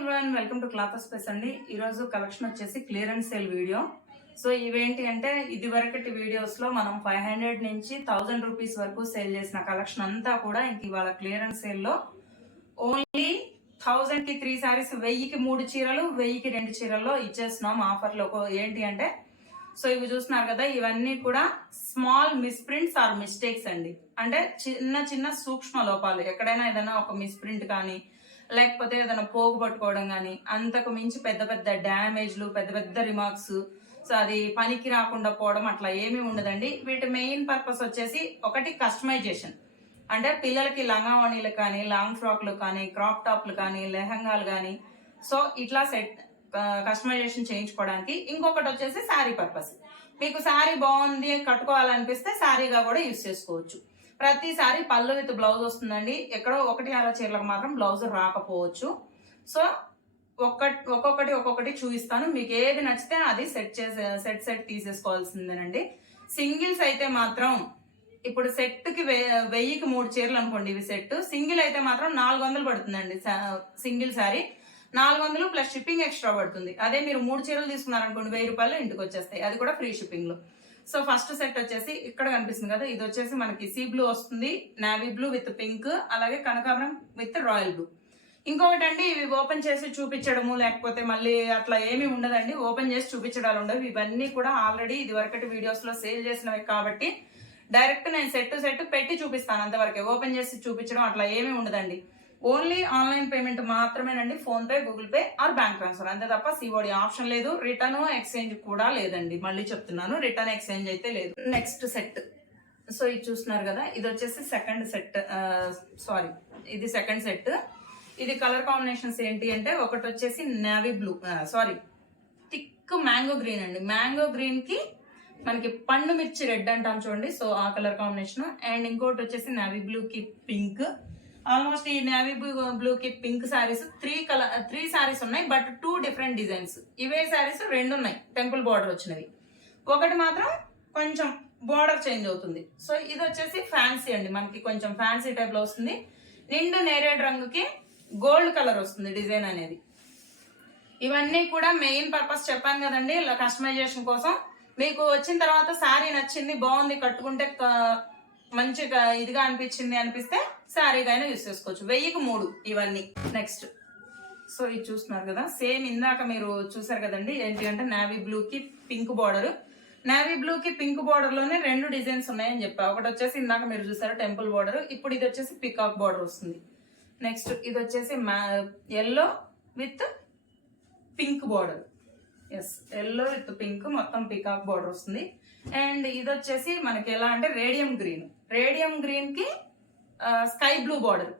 Everyone welcome to cloth space అండి. ఈరోజు collection వచ్చేసి క్లియరెన్స్ సేల్ వీడియో సో ఇవేంటి అంటే ఇది వరకటి వీడియోస్లో మనం ఫైవ్ హండ్రెడ్ నుంచి థౌజండ్ రూపీస్ వరకు సేల్ చేసిన కలెక్షన్ అంతా కూడా ఇంక ఇవాళ క్లియరెన్స్ సేల్లో ఓన్లీ థౌజండ్కి త్రీ సారీస్ వెయ్యికి మూడు చీరలు వెయ్యికి రెండు చీరల్లో ఇచ్చేస్తున్నాం ఆఫర్లో ఒక- ఏంటి అంటే సో ఇవి చూస్తున్నారు కదా ఇవన్నీ కూడా స్మాల్ మిస్ప్రింట్స్ ఆర్ మిస్టేక్స్ అండి. అంటే చిన్న చిన్న సూక్ష్మ లోపాలు. ఎక్కడైనా ఏదైనా ఒక మిస్ప్రింట్ కానీ లేకపోతే ఏదైనా పోగు పట్టుకోవడం కానీ అంతకు మించి పెద్ద పెద్ద డ్యామేజ్లు పెద్ద పెద్ద రిమార్క్స్ సో అది పనికి రాకుండా పోవడం అట్లా ఏమీ ఉండదండి. వీటి మెయిన్ పర్పస్ వచ్చేసి ఒకటి కస్టమైజేషన్. అంటే పిల్లలకి లంగావణీలు కానీ లాంగ్ ఫ్రాక్లు కానీ క్రాప్ టాప్లు కానీ లెహంగాలు కానీ సో ఇట్లా సెట్ కస్టమైజేషన్ చేయించుకోవడానికి. ఇంకొకటి వచ్చేసి శారీ పర్పస్. మీకు శారీ బాగుంది కట్టుకోవాలనిపిస్తే శారీగా కూడా యూస్ చేసుకోవచ్చు. ప్రతిసారి పళ్ళు విత్ బ్లౌజ్ వస్తుందండి. ఎక్కడో ఒకటి అలా చీరలకు మాత్రం బ్లౌజ్ రాకపోవచ్చు. సో ఒక్క ఒక్కొక్కటి ఒక్కొక్కటి చూపిస్తాను. మీకు ఏది నచ్చితే అది సెట్ చేసే సెట్ సెట్ తీసేసుకోవాల్సిందేనండి. సింగిల్స్ అయితే మాత్రం ఇప్పుడు సెట్కి వె- వెయ్యికి మూడు చీరలు అనుకోండి ఇవి సెట్ సింగిల్ అయితే మాత్రం నాలుగు వందలు పడుతుందండి సింగిల్ శారీ. నాలుగు వందలు ప్లస్ షిప్పింగ్ ఎక్స్ట్రా పడుతుంది. అదే మీరు మూడు చీరలు తీసుకున్నారనుకోండి వెయ్యి రూపాయలు ఇంటికి వచ్చేస్తాయి. అది కూడా ఫ్రీ షిప్పింగ్లో. సో ఫస్ట్ సెట్ వచ్చేసి ఇక్కడ కనిపిస్తుంది కదా ఇది వచ్చేసి మనకి సీ బ్లూ వస్తుంది నావీ బ్లూ విత్ పింక్ అలాగే కనకాంబరం విత్ రాయల్ బ్లూ. ఇంకొకటి అండి ఇవి ఓపెన్ చేసి చూపించడము లేకపోతే మళ్ళీ అట్లా ఏమి ఉండదండి. ఓపెన్ చేసి చూపించడాలు ఉండవు. ఇవన్నీ కూడా ఆల్రెడీ ఇది వరకటి సేల్ చేసినవి కాబట్టి డైరెక్ట్ నేను సెట్ సెట్ పెట్టి చూపిస్తాను అంతవరకే. ఓపెన్ చేసి చూపించడం అట్లా ఏమీ ఉండదండి. ఓన్లీ ఆన్లైన్ పేమెంట్ మాత్రమేనండి PhonePe Google Pay or bank transfer. అంతే తప్ప సిఓడి ఆప్షన్ లేదు రిటర్న్ ఎక్స్చేంజ్ కూడా లేదండి. మళ్ళీ చెప్తున్నాను రిటర్న్ ఎక్స్చేంజ్ అయితే లేదు. Next set. సో ఇది చూస్తున్నారు కదా ఇది వచ్చేసి సెకండ్ సెట్ సారీ ఇది సెకండ్ సెట్. ఇది కలర్ కాంబినేషన్స్ ఏంటి అంటే ఒకటి వచ్చేసి navy blue sorry thick mango green అండి. మ్యాంగో గ్రీన్కి మనకి పండు మిర్చి రెడ్ అంటాం చూడండి సో ఆ కలర్ కాంబినేషన్. అండ్ ఇంకోటి వచ్చేసి నేవీ బ్లూ కి పింక్. ఆల్మోస్ట్ ఈ నేవీ బ్లూ కి pink saris three colour three saris ఉన్నాయి బట్ టూ డిఫరెంట్ డిజైన్స్ ఇవే శారీస్ రెండు ఉన్నాయి టెంపుల్ బార్డర్ వచ్చినవి. ఒకటి మాత్రం కొంచెం బార్డర్ చేంజ్ అవుతుంది. సో ఇది వచ్చేసి ఫ్యాన్సీ అండి. మనకి కొంచెం ఫ్యాన్సీ టైప్లో వస్తుంది. నిండు నేరేడ్ రంగుకి గోల్డ్ కలర్ వస్తుంది డిజైన్ అనేది. ఇవన్నీ కూడా మెయిన్ పర్పస్ చెప్పాను కదండి ఇలా కస్టమైజేషన్ కోసం. మీకు వచ్చిన తర్వాత శారీ నచ్చింది బాగుంది కట్టుకుంటే మంచిగా ఇదిగా అనిపించింది అనిపిస్తే శారీగా అయినా యూస్ చేసుకోవచ్చు. వెయ్యికి మూడు ఇవన్నీ. నెక్స్ట్ సో ఇది చూస్తున్నారు కదా. సేమ్ ఇందాక మీరు చూసారు కదండి ఏంటి అంటే నావీ బ్లూకి పింక్ బార్డర్ నావీ బ్లూకి పింక్ బార్డర్లోనే రెండు డిజైన్స్ ఉన్నాయని చెప్పా. ఒకటి వచ్చేసి ఇందాక మీరు చూసారు టెంపుల్ బార్డర్ ఇప్పుడు ఇది వచ్చేసి పికాక్ బార్డర్ వస్తుంది. నెక్స్ట్ ఇది వచ్చేసి yellow with pink border yes yellow with pink మొత్తం పికాక్ బార్డర్ వస్తుంది. అండ్ ఇది వచ్చేసి మనకి ఎలా అంటే రేడియం గ్రీన్ రేడియం గ్రీన్కి స్కై బ్లూ బార్డర్.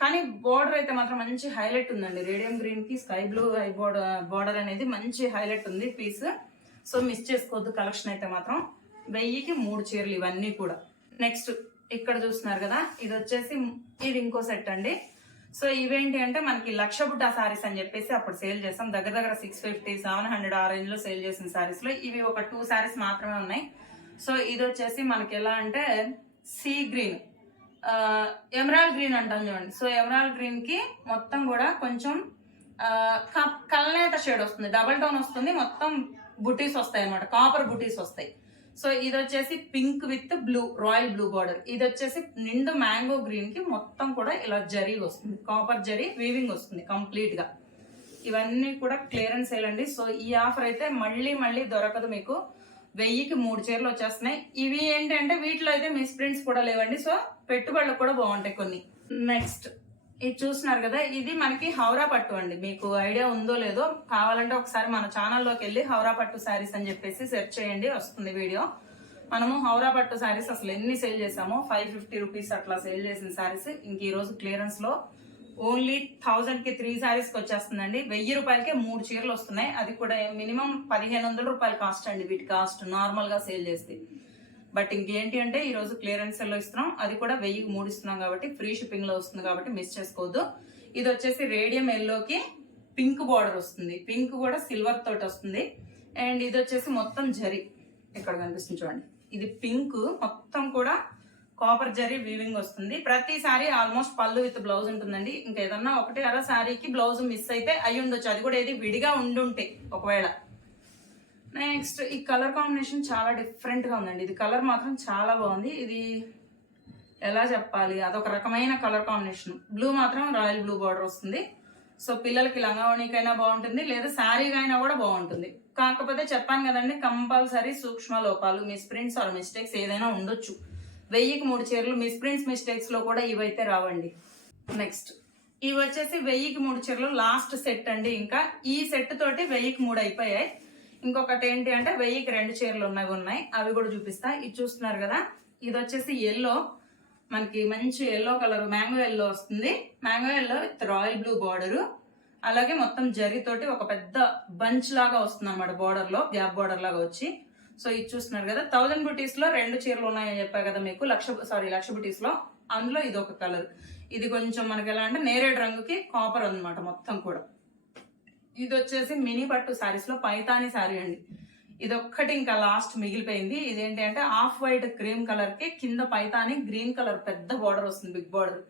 కానీ బార్డర్ అయితే మాత్రం మంచి హైలైట్ ఉందండి. రేడియం గ్రీన్కి sky blue high border border అనేది మంచి హైలైట్ ఉంది పీస్. సో మిస్ చేసుకోవద్దు కలెక్షన్ అయితే మాత్రం. వెయ్యికి మూడు చీరలు ఇవన్నీ కూడా. నెక్స్ట్ ఇక్కడ చూస్తున్నారు కదా ఇది వచ్చేసి ఇది ఇంకో సెట్ అండి. సో ఇవేంటి అంటే మనకి లక్ష బుట్ట సారీస్ అని చెప్పేసి అప్పుడు సేల్ చేస్తాం. దగ్గర దగ్గర సిక్స్ ఫిఫ్టీ సెవెన్ హండ్రెడ్ ఆ రేంజ్లో సేల్ చేసిన సారీస్లో ఇవి ఒక టూ సారీస్ మాత్రమే ఉన్నాయి. సో ఇది వచ్చేసి మనకి ఎలా అంటే సీ గ్రీన్. ఎమరాల్ గ్రీన్ అంటాం చూడండి. సో ఎమరాల్ గ్రీన్కి మొత్తం కూడా కొంచెం ఆ, కల్నేత షేడ్ వస్తుంది. డబల్ టోన్ వస్తుంది. మొత్తం బుటీస్ వస్తాయి అనమాట కాపర్ బుటీస్ వస్తాయి. సో ఇది వచ్చేసి pink with blue royal blue border. ఇది వచ్చేసి నిండు మ్యాంగో గ్రీన్కి మొత్తం కూడా ఇలా జరీ వస్తుంది. కాపర్ జరీ వీవింగ్ వస్తుంది కంప్లీట్గా ఇవన్నీ కూడా క్లియరెన్స్ వేయాలండి సో ఈ ఆఫర్ అయితే మళ్ళీ మళ్ళీ దొరకదు మీకు. వెయ్యికి మూడు చీరలు వచ్చేస్తున్నాయి. ఇవి ఏంటంటే వీటిలో అయితే మిస్ ప్రింట్స్ కూడా లేవండి. సో పెట్టుబడులు కూడా బాగుంటాయి కొన్ని. నెక్స్ట్ ఇది చూస్తున్నారు కదా ఇది మనకి హౌరా పట్టు అండి. మీకు ఐడియా ఉందో లేదో కావాలంటే ఒకసారి మన ఛానల్లోకి వెళ్ళి హౌరా పట్టు శారీస్ అని చెప్పేసి సెర్చ్ చేయండి వస్తుంది వీడియో. మనము హౌరా పట్టు శారీస్ అసలు ఎన్ని సేల్ చేసామో ఫైవ్ ఫిఫ్టీ రూపీస్ అట్లా సేల్ చేసిన శారీస్ ఇంక ఈ రోజు క్లియరెన్స్లో ఓన్లీ థౌజండ్కి త్రీ శారీస్కి వచ్చేస్తుందండి. వెయ్యి రూపాయలకే మూడు చీరలు వస్తున్నాయి. అది కూడా మినిమం పదిహేను వందల రూపాయల కాస్ట్ అండి వీటి కాస్ట్ నార్మల్గా సేల్ చేస్తే. బట్ ఇంకేంటి అంటే ఈ రోజు క్లియరెన్స్ ఇస్తున్నాం. అది కూడా వెయ్యికి మూడు ఇస్తున్నాం కాబట్టి ఫ్రీ షిప్పింగ్లో వస్తుంది కాబట్టి మిస్ చేసుకోవద్దు. ఇది వచ్చేసి రేడియం ఎల్లోకి పింక్ బార్డర్ వస్తుంది. పింక్ కూడా సిల్వర్ తోటి వస్తుంది. అండ్ ఇది వచ్చేసి మొత్తం జరి. ఇక్కడ కనిపిస్తుంది చూడండి. ఇది పింక్. మొత్తం కూడా కాపర్ జరీ వీవింగ్ వస్తుంది. ప్రతి సారీ ఆల్మోస్ట్ పళ్ళు విత్ బ్లౌజ్ ఉంటుందండి. ఇంకేదన్నా ఒకటి అర సారీకి బ్లౌజ్ మిస్ అయితే అయి ఉండొచ్చు. అది కూడా ఏది విడిగా ఉండుంటే ఒకవేళ. నెక్స్ట్ ఈ కలర్ కాంబినేషన్ చాలా డిఫరెంట్గా ఉందండి. ఇది కలర్ మాత్రం చాలా బాగుంది. ఇది ఎలా చెప్పాలి? అదొక రకమైన కలర్ కాంబినేషన్. బ్లూ మాత్రం రాయల్ బ్లూ బార్డర్ వస్తుంది. సో పిల్లలకి లంగావణికైనా బాగుంటుంది. లేదా శారీగా అయినా కూడా బాగుంటుంది. కాకపోతే చెప్పాను కదండి కంపల్సరీ సూక్ష్మ లోపాలు మిస్ప్రింట్స్ ఆర్ మిస్టేక్స్ ఏదైనా ఉండొచ్చు. వెయ్యికి మూడు చీరలు మిస్ప్రింట్స్ మిస్టేక్స్లో కూడా ఇవైతే రావండి. నెక్స్ట్ ఇవి వచ్చేసి వెయ్యికి మూడు చీరలు లాస్ట్ సెట్ అండి ఇంకా. ఈ సెట్ తోటి వెయ్యికి మూడు అయిపోయాయి. ఇంకొకటి ఏంటి అంటే వెయ్యికి రెండు చీరలు ఉన్నవి ఉన్నాయి. అవి కూడా చూపిస్తా. ఇది చూస్తున్నారు కదా? ఇది వచ్చేసి ఎల్లో మనకి మంచి ఎల్లో కలర్ మ్యాంగో ఎల్లో వస్తుంది. Mango yellow with royal blue border అలాగే మొత్తం జరీతోటి ఒక పెద్ద బంచ్ లాగా వస్తుంది అనమాట బార్డర్లో గ్యాప్ బార్డర్ లాగా వచ్చి. సో ఇది చూస్తున్నారు కదా. థౌజండ్ బుటీస్లో రెండు చీరలు ఉన్నాయని చెప్పారు కదా మీకు. లక్ష సారీ లక్ష బుటీస్లో. అందులో ఇది ఒక కలర్ ఇది కొంచెం మనకి ఎలా అంటే నేరేడు రంగుకి కాపర్ అన్నమాట మొత్తం కూడా. ఇది వచ్చేసి మినీ పట్టు శారీస్లో పైతాని శారీ అండి. ఇది ఒక్కటి ఇంకా లాస్ట్ మిగిలిపోయింది. ఇదేంటి అంటే ఆఫ్ వైట్ క్రీమ్ కలర్కి కింద పైతాని గ్రీన్ కలర్ పెద్ద బార్డర్ వస్తుంది బిగ్ బార్డర్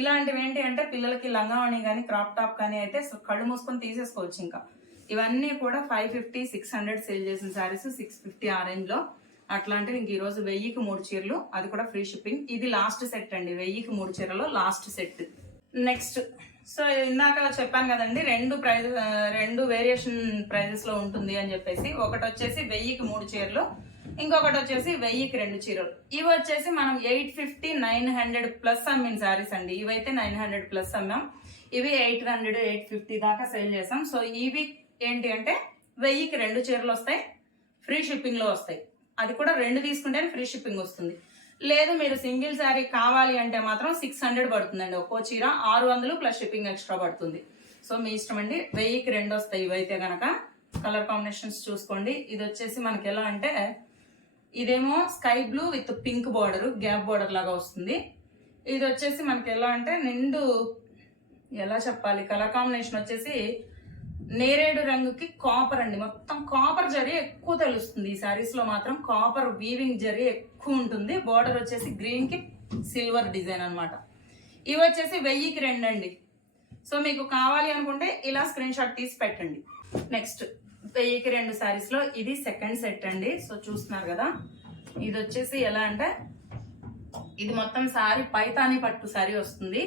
ఇలాంటివి ఏంటి అంటే పిల్లలకి లంగావణి కానీ క్రాప్ టాప్ కానీ అయితే కళ్ళు మూసుకొని తీసేసుకోవచ్చు ఇంకా. ఇవన్నీ కూడా five fifty six hundred sale చేసిన శారీస్ సిక్స్ ఫిఫ్టీ ఆ రేంజ్లో. అట్లాంటివి ఇంక ఈరోజు వెయ్యికి మూడు చీరలు అది కూడా ఫ్రీ షిప్పింగ్ ఇది లాస్ట్ సెట్ అండి వెయ్యికి మూడు చీరలు లాస్ట్ సెట్ నెక్స్ట్ సో ఇందాక చెప్పాను కదండి రెండు ప్రైజ్ రెండు వేరియేషన్ ప్రైజెస్లో ఉంటుంది అని చెప్పేసి ఒకటి వచ్చేసి వెయ్యికి మూడు చీరలు ఇంకొకటి వచ్చేసి వెయ్యికి రెండు చీరలు. ఇవి వచ్చేసి మనం eight fifty nine hundred plus అమ్మిన శారీస్ అండి. ఇవైతే నైన్ హండ్రెడ్ ప్లస్ అమ్మాం. ఇవి ఎయిట్ హండ్రెడ్ ఎయిట్ ఫిఫ్టీ దాకా సేల్ చేసాం. సో ఇవి ఏంటి అంటే వెయ్యికి రెండు చీరలు వస్తాయి ఫ్రీ షిప్పింగ్లో వస్తాయి. అది కూడా రెండు తీసుకుంటే ఫ్రీ షిప్పింగ్ వస్తుంది. లేదు మీరు సింగిల్ శారీ కావాలి అంటే మాత్రం సిక్స్ హండ్రెడ్ పడుతుందండి ఒక్కో చీర ఆరు వందలు ప్లస్ షిప్పింగ్ ఎక్స్ట్రా పడుతుంది. సో మీ ఇష్టం అండి. వెయ్యికి రెండు వస్తాయి ఇవైతే కనుక కలర్ కాంబినేషన్స్ చూసుకోండి. ఇది వచ్చేసి మనకి ఎలా అంటే ఇదేమో sky blue with pink border gap border లాగా వస్తుంది. ఇది వచ్చేసి మనకి ఎలా అంటే నిండు ఎలా చెప్పాలి? కలర్ కాంబినేషన్ వచ్చేసి నేరేడు రంగుకి కాపర్ అండి. మొత్తం కాపర్ జరీ ఎక్కువ తెలుస్తుంది. ఈ సారీస్లో మాత్రం కాపర్ వీవింగ్ జరీ ఎక్కువ ఉంటుంది. బార్డర్ వచ్చేసి గ్రీన్కి సిల్వర్ డిజైన్ అన్నమాట. ఇవి వచ్చేసి వెయ్యికి రెండు అండి. సో మీకు కావాలి అనుకుంటే ఇలా స్క్రీన్ షాట్ తీసి పెట్టండి. నెక్స్ట్ వెయ్యికి రెండు సారీస్లో ఇది సెకండ్ సెట్ అండి. సో చూస్తున్నారు కదా ఇది వచ్చేసి ఎలా అంటే ఇది మొత్తం సారీ పైతాని పట్టు సారీ వస్తుంది.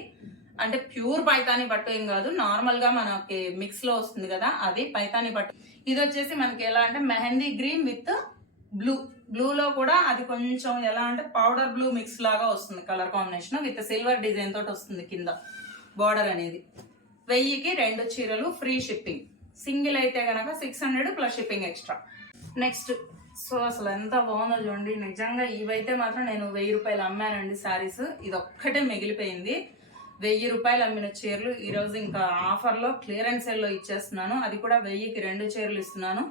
అంటే ప్యూర్ పైతాని పట్టు ఏం కాదు నార్మల్గా మనకి మిక్స్లో వస్తుంది కదా అది పైతాని పట్టు. ఇది వచ్చేసి మనకి ఎలా అంటే మెహందీ గ్రీన్ విత్ బ్లూ. బ్లూలో కూడా అది కొంచెం ఎలా అంటే పౌడర్ బ్లూ మిక్స్ లాగా వస్తుంది colour combination with silver design తోటి వస్తుంది కింద బార్డర్ అనేది. వెయ్యికి రెండు చీరలు ఫ్రీ షిప్పింగ్. సింగిల్ అయితే కనుక six hundred plus shipping extra. Next so అసలు ఎంత బాగుందో చూడండి. నిజంగా ఇవైతే మాత్రం నేను వెయ్యి రూపాయలు అమ్మానండి శారీస్. ఇది ఒక్కటే మిగిలిపోయింది. వెయ్యి రూపాయలు అమ్మిన చీరలు ఈరోజు ఇంకా ఆఫర్లో క్లియరెన్స్ సేల్లో ఇచ్చేస్తున్నాను. అది కూడా వెయ్యికి రెండు చీరలు ఇస్తున్నాను.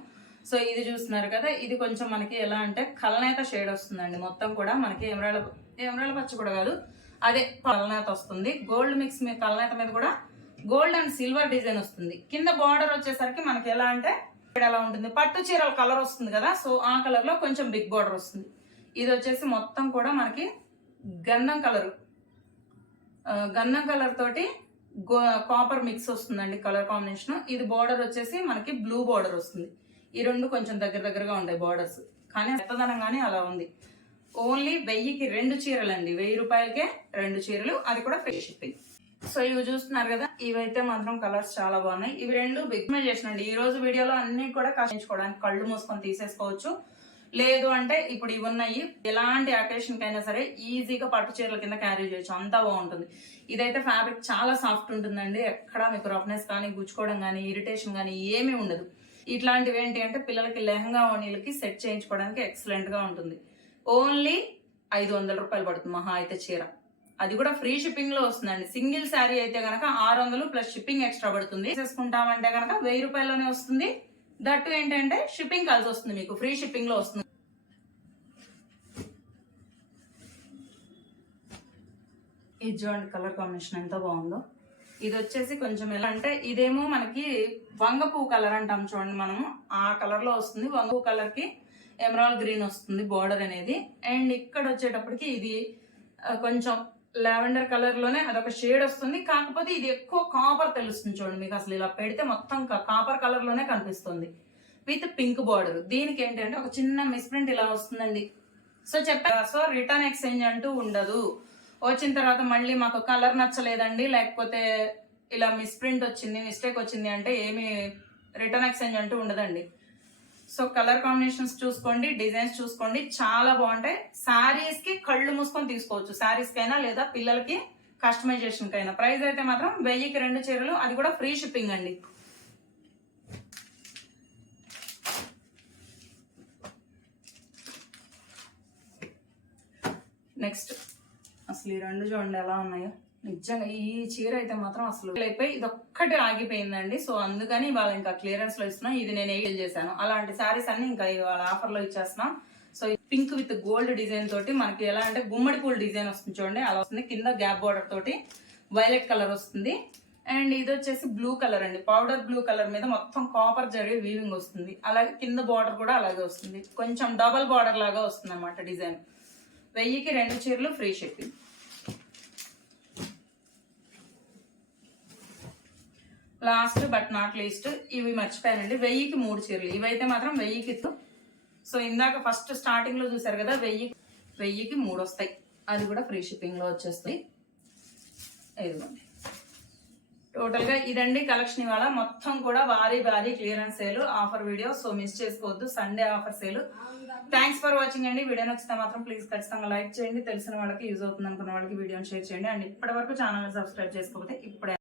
సో ఇది చూస్తున్నారు కదా ఇది కొంచెం మనకి ఎలా అంటే కలనేత షేడ్ వస్తుందండి. మొత్తం కూడా మనకి ఎమరాళ్ళ ఎమరాళ్ళ పచ్చ కూడా కాదు అదే కలనేత వస్తుంది. గోల్డ్ మిక్స్ మీద కలనేత మీద కూడా గోల్డ్ అండ్ సిల్వర్ డిజైన్ వస్తుంది. కింద బార్డర్ వచ్చేసరికి మనకి ఎలా అంటే ఇక్కడ ఎలా ఉంటుంది. పట్టు చీరల కలర్ వస్తుంది కదా సో ఆ కలర్లో కొంచెం బిగ్ బార్డర్ వస్తుంది. ఇది వచ్చేసి మొత్తం కూడా మనకి గంధం కలరు. గంధం కలర్ తోటి కాపర్ మిక్స్ వస్తుందండి కలర్ కాంబినేషన్. ఇది బార్డర్ వచ్చేసి మనకి బ్లూ బార్డర్ వస్తుంది. ఈ రెండు కొంచెం దగ్గర దగ్గరగా ఉంటాయి బార్డర్స్ కానీ మెత్తదనం కానీ అలా ఉంది. ఓన్లీ వెయ్యికి రెండు చీరలు అండి వెయ్యి రూపాయలకే రెండు చీరలు. అది కూడా ఫ్రీ షిప్పింగ్ సో ఇవి చూస్తున్నారు కదా ఇవైతే మాత్రం కలర్స్ చాలా బాగున్నాయి. ఇవి రెండు బిగ్ చేసినండి. ఈ రోజు వీడియోలో అన్ని కూడా కష్టించుకోవడానికి కళ్ళు మూసుకొని తీసేసుకోవచ్చు. లేదు అంటే ఇప్పుడు ఇవి ఉన్నాయి. ఎలాంటి అకేషన్ కైనా సరే ఈజీగా పట్టు చీరల కింద క్యారీ చేయొచ్చు. అంతా బాగుంటుంది. ఇదైతే ఫ్యాబ్రిక్ చాలా సాఫ్ట్ ఉంటుందండి. ఎక్కడ మీకు రఫ్నెస్ కానీ గుచ్చుకోవడం కానీ ఇరిటేషన్ కానీ ఏమీ ఉండదు. ఇట్లాంటివి ఏంటి అంటే పిల్లలకి లెహంగా ఓణీలకి సెట్ చేయించుకోవడానికి ఎక్సలెంట్గా ఉంటుంది. ఓన్లీ ఐదు వందల రూపాయలు పడుతుంది మహా అయితే చీర. అది కూడా ఫ్రీ షిప్పింగ్లో వస్తుందండి. సింగిల్ శారీ అయితే కనుక ఆరు వందలు ప్లస్ షిప్పింగ్ ఎక్స్ట్రా పడుతుంది. చేసుకుంటామంటే కనుక వెయ్యి రూపాయల్లోనే వస్తుంది. దట్టు ఏంటంటే షిప్పింగ్ కలిసి వస్తుంది మీకు ఫ్రీ షిప్పింగ్లో వస్తుంది. ఇది చూడండి కలర్ కాంబినేషన్ ఎంత బాగుందో. ఇది వచ్చేసి కొంచెం ఎలా అంటే ఇదేమో మనకి వంగ పువ్వు కలర్ అంటాం చూడండి మనము. ఆ కలర్లో వస్తుంది. వంగ పువ్వు కలర్కి ఎమరాల్ గ్రీన్ వస్తుంది బార్డర్ అనేది. అండ్ ఇక్కడ వచ్చేటప్పటికి ఇది కొంచెం లావెండర్ కలర్లోనే అదొక షేడ్ వస్తుంది. కాకపోతే ఇది ఎక్కువ కాపర్ తెలుస్తుంది చూడండి మీకు అసలు ఇలా పెడితే మొత్తం కాపర్ కలర్లోనే కనిపిస్తుంది. With pink border. దీనికి ఏంటంటే ఒక చిన్న మిస్ప్రింట్ ఇలా వస్తుందండి. సో చెప్పా సో రిటర్న్ ఎక్స్చేంజ్ అంటూ ఉండదు. వచ్చిన తర్వాత మళ్ళీ మాకు కలర్ నచ్చలేదండి. లేకపోతే ఇలా మిస్ప్రింట్ వచ్చింది మిస్టేక్ వచ్చింది అంటే ఏమి రిటర్న్ ఎక్స్చేంజ్ అంటూ ఉండదండి. సో కలర్ కాంబినేషన్స్ చూసుకోండి డిజైన్స్ చూసుకోండి చాలా బాగుంటాయి. శారీస్కి కళ్ళు మూసుకొని తీసుకోవచ్చు. శారీస్ కైనా లేదా పిల్లలకి కస్టమైజేషన్ కైనా. ప్రైస్ అయితే మాత్రం వెయ్యికి రెండు చీరలు అది కూడా ఫ్రీ షిప్పింగ్ అండి. నెక్స్ట్ అసలు ఈ రెండు చూడండి ఎలా ఉన్నాయో. నిజంగా ఈ చీర అయితే మాత్రం అసలు అయిపోయి ఇది ఒక్కటి ఆగిపోయిందండి. సో అందుకని ఇవాళ ఇంకా క్లియరెన్స్లో ఇస్తున్నాం. ఇది నేను ఎయిల్ చేశాను? అలాంటి శారీస్ అన్ని ఇంకా ఇవాళ ఆఫర్లో ఇచ్చేస్తున్నాం. So pink with gold design తోటి మనకి ఎలా అంటే గుమ్మడి పూల డిజైన్ వస్తుంది చూడండి. అలా వస్తుంది. కింద గ్యాప్ బార్డర్ తోటి వైలెట్ కలర్ వస్తుంది. అండ్ ఇది వచ్చేసి బ్లూ కలర్ అండి. పౌడర్ బ్లూ కలర్ మీద మొత్తం కాపర్ జరిగే వీవింగ్ వస్తుంది. అలాగే కింద బార్డర్ కూడా అలాగే వస్తుంది. కొంచెం డబల్ బార్డర్ లాగా వస్తుంది అనమాట డిజైన్ వెయ్యికి రెండు చీరలు free shipping last but not least ఇవి మర్చిపోయానండి. వెయ్యికి మూడు చీరలు. ఇవైతే మాత్రం వెయ్యికి ఇత్తు. సో ఇందాక ఫస్ట్ స్టార్టింగ్లో చూసారు కదా వెయ్యి వెయ్యికి మూడు వస్తాయి. అది కూడా ఫ్రీ షిప్పింగ్లో వచ్చేస్తాయి. ఇదిగోండి టోటల్గా ఇదండి కలెక్షన్ ఇవాళ. మొత్తం కూడా భారీ భారీ clearance sale offer video so miss చేసుకోవద్దు. Sunday offer sale thanks for watching అండి. వీడియో నచ్చితే మాత్రం ప్లీజ్ ఖచ్చితంగా లైక్ చేయండి. తెలిసిన వాళ్ళకి యూజ్ అవుతుంది అనుకున్న వాళ్ళకి వీడియోని షేర్ చేయండి. అండ్ ఇప్పటి వరకు ఛానల్ సబ్స్క్రైబ్ చేసుకోకపోతే ఇప్పుడే